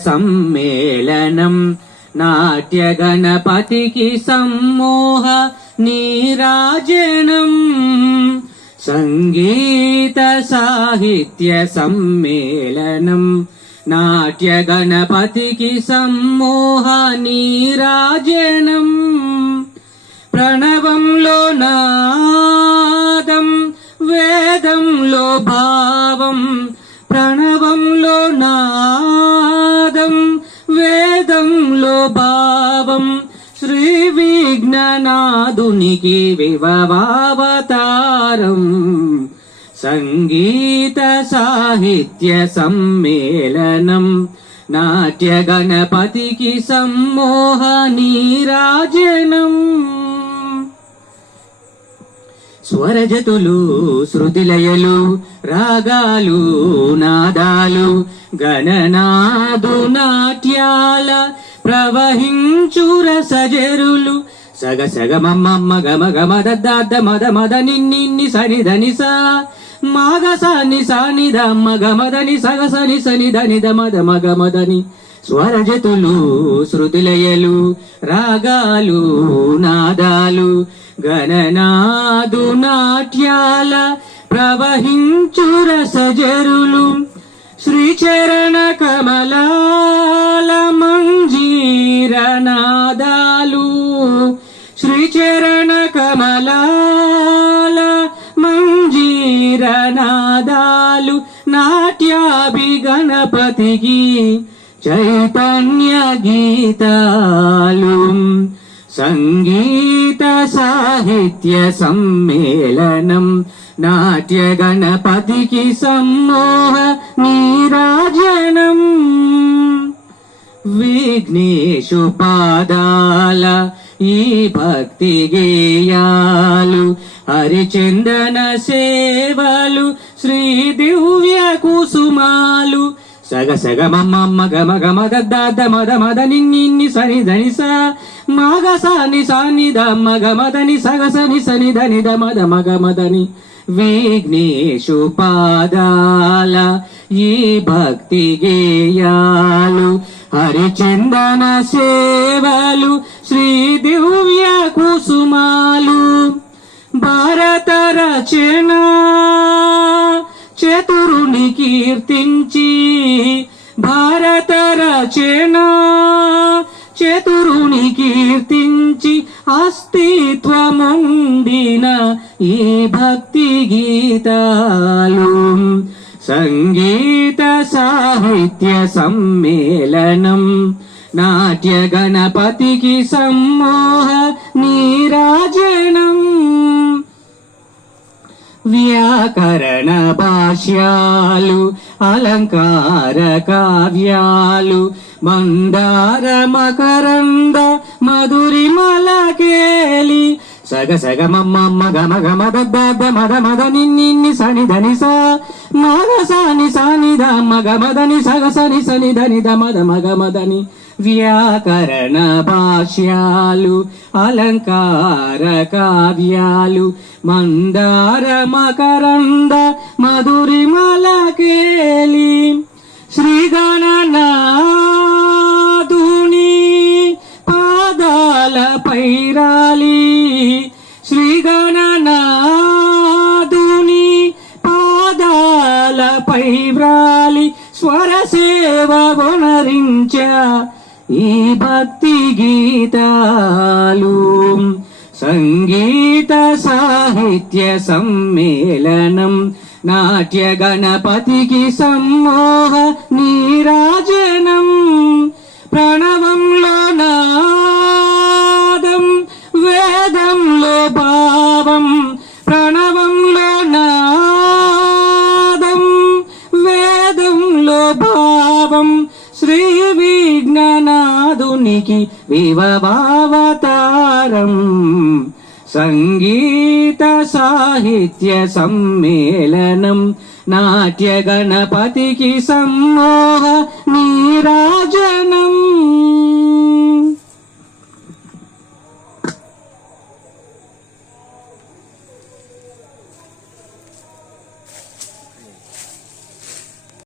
సమ్మేళనం నాట్య గణపతికి సమ్మోహ నీరాజనం సంగీత సాహిత్య సమ్మేళనం నాట్య గణపతికి సమ్మోహ నీరాజనం ప్రణవంలో నాదం వేదంలో భావం ప్రణవంలో నాదం వేదంలో భావం శ్రీ విఘ్ననాథునికి విభవావతారం సంగీత సాహిత్య సమ్మేళనం నాట్య గణపతికి సమ్మోహ నీరాజనం స్వరజతులు శృతిలయలు రాగాలు నాదాలు గణనాదు నాట్యాల ప్రవహించు రసజరులు సగ సగ మమ్మ గమ గమ దద్ద మద మద నిన్ని సని ధని సా మాగ సాని సాని దమ్మ గమదని సగ సని సని ధని దమద మగమదని స్వరజతులు శృతిలయలు రాగాలు నాదాలు గణనాదు నాట్యాల ప్రవహించు రసజరులు శ్రీచరణ కమలాల మంజీరనాదాలు శ్రీచరణ కమలాల మంజీరనాదాలు నాట్యాభి గణపతికి చైతన్య గీతాలు సంగీత సాహిత్య సమ్మేళనం నాట్య గణపతికి సమ్మోహ నీరాజనం విఘ్నేశు పాదాల ఈ భక్తి గేయాలు హరిచందన సేవలు శ్రీ దివ్య కుసుమాలు సగ సగ మమ్మ గమ గమ దద్ద మద మద నిన్ని సని ధని సా మాగ సాని సాని దమ్మ గమదని సగ సని సని ధని దమద మగమదని విఘ్నేశు పాదాల ఈ భక్తి గేయాలు హరిచందన సేవలు శ్రీ దివ్య కుసుమాలు భారత రచన చతురుని కీర్తించి భారత రచన చతురుని కీర్తించి అస్తిత్వముండిన ఈ భక్తి గీతాలు సంగీత సాహిత్య సమ్మేళనం నాట్య గణపతికి సమ్మోహ నీరాజనం వ్యాకరణ భాష్యాలు అలంకార కావ్యాలు మందార మకరంద మధురిమల కేలి సగ సగ మమ్మ గమ గమ దద్ద మద మద నిన్ని సని ధని సా మాగ సాని సాని దమ్మ గమదని సగ సని సని ధని దమద మగమదని వ్యాకరణ భాష్యాలు అలంకార కావ్యాలు మందార మకరంద మధురిమల కేలి శ్రీ గణనాథుని పాదాల పైరాలి శ్రీ గణనాథుని పాదాల పైవ్రాలి స్వర సేవ వనరించ ఈ భక్తి గీతాలు సంగీత సాహిత్య సమ్మేళనం నాట్య గణపతికి సమ్మోహ నీరాజనం ప్రణవంలో నాదం వేదంలో భావం ప్రణవంలో నాదం వేదంలో భావం శ్రీ విఘ్ననాథునికి విభవావతారం సంగీత సాహిత్య సమ్మేళనం నాట్య గణపతికి సమ్మోహ నీరాజనం